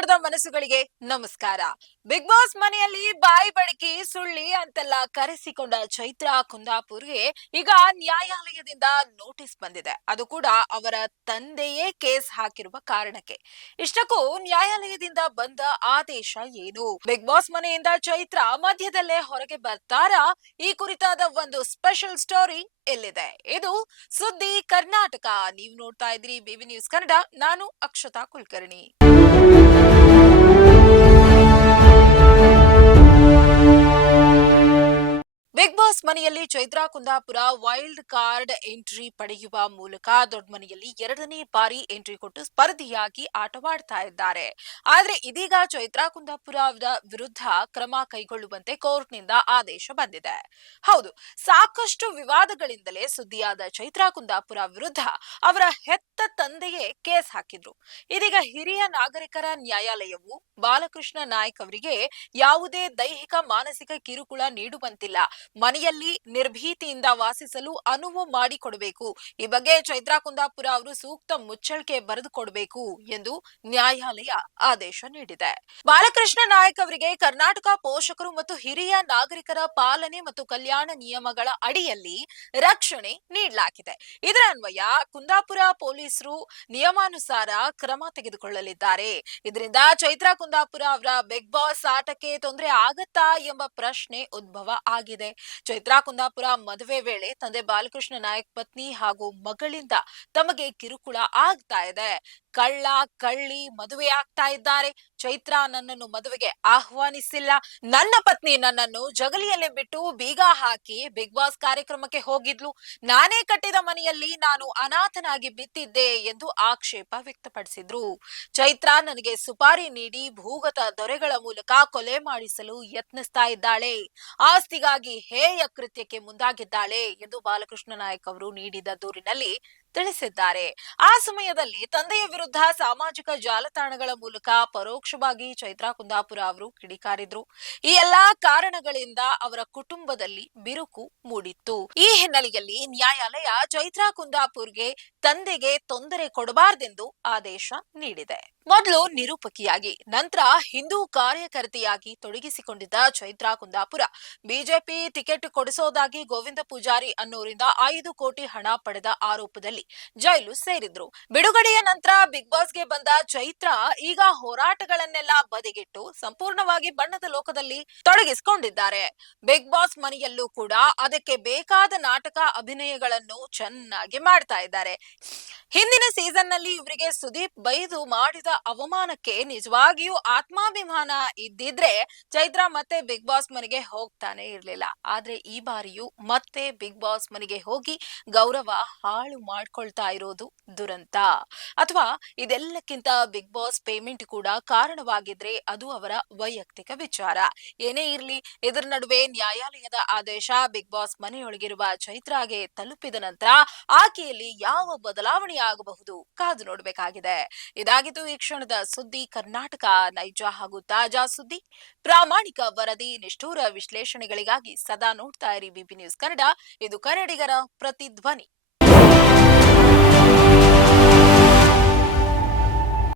ಕನ್ನಡದ ಮನಸ್ಸುಗಳಿಗೆ ನಮಸ್ಕಾರ. Big boss ಮನೆಯಲ್ಲಿ ಬಾಯಿ ಬಡಕಿ ಸುಳ್ಳಿ ಅಂತೆಲ್ಲ ಕರೆಸಿಕೊಂಡ ಚೈತ್ರ ಕುಂದಾಪುರ್ಗೆ ಈಗ ನ್ಯಾಯಾಲಯದಿಂದ ನೋಟಿಸ್ ಬಂದಿದೆ. ಅದು ಕೂಡ ಅವರ ತಂದೆಯೇ ಕೇಸ್ ಹಾಕಿರುವ ಕಾರಣಕ್ಕೆ. ಇಷ್ಟಕ್ಕೂ ನ್ಯಾಯಾಲಯದಿಂದ ಬಂದ ಆದೇಶ ಏನು? ಬಿಗ್ ಬಾಸ್ ಮನೆಯಿಂದ ಚೈತ್ರ ಮಧ್ಯದಲ್ಲೇ ಹೊರಗೆ ಬರ್ತಾರಾ? ಈ ಕುರಿತಾದ ಒಂದು ಸ್ಪೆಷಲ್ ಸ್ಟೋರಿ ಎಲ್ಲಿದೆ? ಇದು ಸುದ್ದಿ ಕರ್ನಾಟಕ. ನೀವು ನೋಡ್ತಾ ಇದ್ರಿ ಬಿಬಿ ನ್ಯೂಸ್ ಕನ್ನಡ. ನಾನು ಅಕ್ಷತಾ ಕುಲಕರ್ಣಿ. ಬಿಗ್ ಬಾಸ್ ಮನೆಯಲ್ಲಿ Chaitra Kundapura wild card entry ಪಡೆಯುವ ಮೂಲಕ ದೊಡ್ಡ ಮನೆಯಲ್ಲಿ ಎರಡನೇ ಬಾರಿ ಎಂಟ್ರಿ ಕೊಟ್ಟು ಸ್ಪರ್ಧಿಯಾಗಿ ಆಟವಾಡ್ತಾ ಇದ್ದಾರೆ. ಆದ್ರೆ ಇದೀಗ ಚೈತ್ರಾ ಕುಂದಾಪುರ ಅವರ ವಿರುದ್ಧ ಕ್ರಮ ಕೈಗೊಳ್ಳುವಂತೆ ಕೋರ್ಟ್ನಿಂದ ಆದೇಶ ಬಂದಿದೆ. ಹೌದು, ಸಾಕಷ್ಟು ವಿವಾದಗಳಿಂದಲೇ ಸುದ್ದಿಯಾದ ಚೈತ್ರಾ ಕುಂದಾಪುರ ವಿರುದ್ಧ ಅವರ ಹೆತ್ತ ತಂದೆಯೇ ಕೇಸ್ ಹಾಕಿದ್ರು. ಇದೀಗ ಹಿರಿಯ ನಾಗರಿಕರ ನ್ಯಾಯಾಲಯವು ಬಾಲಕೃಷ್ಣ ನಾಯ್ಕ್ ಅವರಿಗೆ ಯಾವುದೇ ದೈಹಿಕ ಮಾನಸಿಕ ಕಿರುಕುಳ ನೀಡುವಂತಿಲ್ಲ, ಮನೆಯಲ್ಲಿ ನಿರ್ಭೀತಿಯಿಂದ ವಾಸಿಸಲು ಅನುವು ಮಾಡಿಕೊಡಬೇಕು, ಈ ಬಗ್ಗೆ ಚೈತ್ರಾ ಕುಂದಾಪುರ ಅವರು ಸೂಕ್ತ ಮುಚ್ಚಳಿಕೆ ಬರೆದುಕೊಡಬೇಕು ಎಂದು ನ್ಯಾಯಾಲಯ ಆದೇಶ ನೀಡಿದೆ. ಬಾಲಕೃಷ್ಣ ನಾಯ್ಕ್ ಅವರಿಗೆ ಕರ್ನಾಟಕ ಪೋಷಕರು ಮತ್ತು ಹಿರಿಯ ನಾಗರಿಕರ ಪಾಲನೆ ಮತ್ತು ಕಲ್ಯಾಣ ನಿಯಮಗಳ ಅಡಿಯಲ್ಲಿ ರಕ್ಷಣೆ ನೀಡಲಾಗಿದೆ. ಇದರ ಅನ್ವಯ ಕುಂದಾಪುರ ಪೊಲೀಸರು ನಿಯಮಾನುಸಾರ ಕ್ರಮ ತೆಗೆದುಕೊಳ್ಳಲಿದ್ದಾರೆ. ಇದರಿಂದ ಚೈತ್ರಾ ಕುಂದಾಪುರ ಅವರ ಬಿಗ್ ಬಾಸ್ ಆಟಕ್ಕೆ ತೊಂದರೆ ಆಗತ್ತಾ ಎಂಬ ಪ್ರಶ್ನೆ ಉದ್ಭವ ಆಗಿದೆ. ಚೈತ್ರಾ ಕುಂದಾಪುರ ಮದುವೆ ವೇಳೆ ತಂದೆ ಬಾಲಕೃಷ್ಣ ನಾಯ್ಕ್ ಪತ್ನಿ ಹಾಗೂ ಮಗಳಿಂದ ತಮಗೆ ಕಿರುಕುಳ ಆಗ್ತಾ ಇದೆ, ಕಳ್ಳ ಕಳ್ಳಿ ಮದುವೆ ಆಗ್ತಾ ಇದ್ದಾರೆ, ಚೈತ್ರಾ ನನ್ನನ್ನು ಮದುವೆಗೆ ಆಹ್ವಾನಿಸಿಲ್ಲ, ನನ್ನ ಪತ್ನಿ ನನ್ನನ್ನು ಜಗಲಿಯಲ್ಲೇ ಬಿಟ್ಟು ಬೀಗ ಹಾಕಿ ಬಿಗ್ ಬಾಸ್ ಕಾರ್ಯಕ್ರಮಕ್ಕೆ ಹೋಗಿದ್ಲು, ನಾನೇ ಕಟ್ಟಿದ ಮನೆಯಲ್ಲಿ ನಾನು ಅನಾಥನಾಗಿ ಬಿತ್ತಿದ್ದೆ ಎಂದು ಆಕ್ಷೇಪ ವ್ಯಕ್ತಪಡಿಸಿದ್ರು. ಚೈತ್ರಾ ನನಗೆ ಸುಪಾರಿ ನೀಡಿ ಭೂಗತ ದೊರೆಗಳ ಮೂಲಕ ಕೊಲೆ ಮಾಡಿಸಲು ಯತ್ನಿಸ್ತಾ ಇದ್ದಾಳೆ, ಆಸ್ತಿಗಾಗಿ ಹೇಯ ಕೃತ್ಯಕ್ಕೆ ಮುಂದಾಗಿದ್ದಾಳೆ ಎಂದು ಬಾಲಕೃಷ್ಣ ನಾಯ್ಕ್ ಅವರು ನೀಡಿದ ದೂರಿನಲ್ಲಿ ತಿಳಿಸಿದ್ದಾರೆ. ಆ ಸಮಯದಲ್ಲಿ ತಂದೆಯ ವಿರುದ್ಧ ಸಾಮಾಜಿಕ ಜಾಲತಾಣಗಳ ಮೂಲಕ ಪರೋಕ್ಷವಾಗಿ ಚೈತ್ರಾ ಕುಂದಾಪುರ ಅವರು ಕಿಡಿಕಾರಿದ್ರು. ಈ ಎಲ್ಲಾ ಕಾರಣಗಳಿಂದ ಅವರ ಕುಟುಂಬದಲ್ಲಿ ಬಿರುಕು ಮೂಡಿತ್ತು. ಈ ಹಿನ್ನೆಲೆಯಲ್ಲಿ ನ್ಯಾಯಾಲಯ ಚೈತ್ರಾ ಕುಂದಾಪುರ್ಗೆ ತಂದೆಗೆ ತೊಂದರೆ ಕೊಡಬಾರದೆಂದು ಆದೇಶ ನೀಡಿದೆ. ಮೊದಲು ನಿರೂಪಕಿಯಾಗಿ, ನಂತರ ಹಿಂದೂ ಕಾರ್ಯಕರ್ತೆಯಾಗಿ ತೊಡಗಿಸಿಕೊಂಡಿದ್ದ ಚೈತ್ರಾ ಕುಂದಾಪುರ ಬಿಜೆಪಿ ಟಿಕೆಟ್ ಕೊಡಿಸೋದಾಗಿ ಗೋವಿಂದ ಪೂಜಾರಿ ಅನ್ನೋರಿಂದ 5 ಕೋಟಿ ಹಣ ಪಡೆದ ಆರೋಪದಲ್ಲಿ ಜೈಲು ಸೇರಿದ್ರು. ಬಿಡುಗಡೆಯ ನಂತರ ಬಿಗ್ ಬಾಸ್ಗೆ ಬಂದ ಚೈತ್ರಾ ಈಗ ಹೋರಾಟಗಳನ್ನೆಲ್ಲ ಬದಿಗಿಟ್ಟು ಸಂಪೂರ್ಣವಾಗಿ ಬಣ್ಣದ ಲೋಕದಲ್ಲಿ ತೊಡಗಿಸಿಕೊಂಡಿದ್ದಾರೆ. ಬಿಗ್ ಬಾಸ್ ಮನೆಯಲ್ಲೂ ಕೂಡ ಅದಕ್ಕೆ ಬೇಕಾದ ನಾಟಕ ಅಭಿನಯಗಳನ್ನು ಚೆನ್ನಾಗಿ ಮಾಡ್ತಾ ಇದ್ದಾರೆ. ಹಿಂದಿನ ಸೀಸನ್ ನಲ್ಲಿ ಇವರಿಗೆ ಸುದೀಪ್ ಬೈದು ಮಾಡಿದ ಅವಮಾನಕ್ಕೆ ನಿಜವಾಗಿಯೂ ಆತ್ಮಾಭಿಮಾನ ಇದ್ದಿದ್ರೆ ಚೈತ್ರಾ ಮತ್ತೆ ಬಿಗ್ ಬಾಸ್ ಮನೆಗೆ ಹೋಗ್ತಾನೆ ಇರ್ಲಿಲ್ಲ. ಆದ್ರೆ ಈ ಬಾರಿಯೂ ಮತ್ತೆ ಬಿಗ್ ಬಾಸ್ ಮನೆಗೆ ಹೋಗಿ ಗೌರವ ಹಾಳು ಮಾಡ್ಕೊಳ್ತಾ ಇರೋದು ದುರಂತ. ಅಥವಾ ಇದೆಲ್ಲಕ್ಕಿಂತ ಬಿಗ್ ಬಾಸ್ ಪೇಮೆಂಟ್ ಕೂಡ ಕಾರಣವಾಗಿದ್ರೆ ಅದು ಅವರ ವೈಯಕ್ತಿಕ ವಿಚಾರ. ಏನೇ ಇರ್ಲಿ, ಇದರ ನಡುವೆ ನ್ಯಾಯಾಲಯದ ಆದೇಶ ಬಿಗ್ ಬಾಸ್ ಮನೆಯೊಳಗಿರುವ ಚೈತ್ರಾಗೆ ತಲುಪಿದ ನಂತರ ಆಕೆಯಲ್ಲಿ ಯಾವ ಬದಲಾವಣೆ ಆಗಬಹುದು ಕಾದು ನೋಡಬೇಕಾಗಿದೆ. ಇದಾಗಿದ್ದು ಈ ಕ್ಷಣದ ಸುದ್ದಿ ಕರ್ನಾಟಕ. ನೈಜ ಹಾಗೂ ತಾಜಾ ಸುದ್ದಿ, ಪ್ರಾಮಾಣಿಕ ವರದಿ, ನಿಷ್ಠೂರ ವಿಶ್ಲೇಷಣೆಗಳಿಗಾಗಿ ಸದಾ ನೋಡ್ತಾ ಇರಿ ಬಿಬಿ ನ್ಯೂಸ್ ಕನ್ನಡ. ಇದು ಕನ್ನಡಿಗರ ಪ್ರತಿಧ್ವನಿ.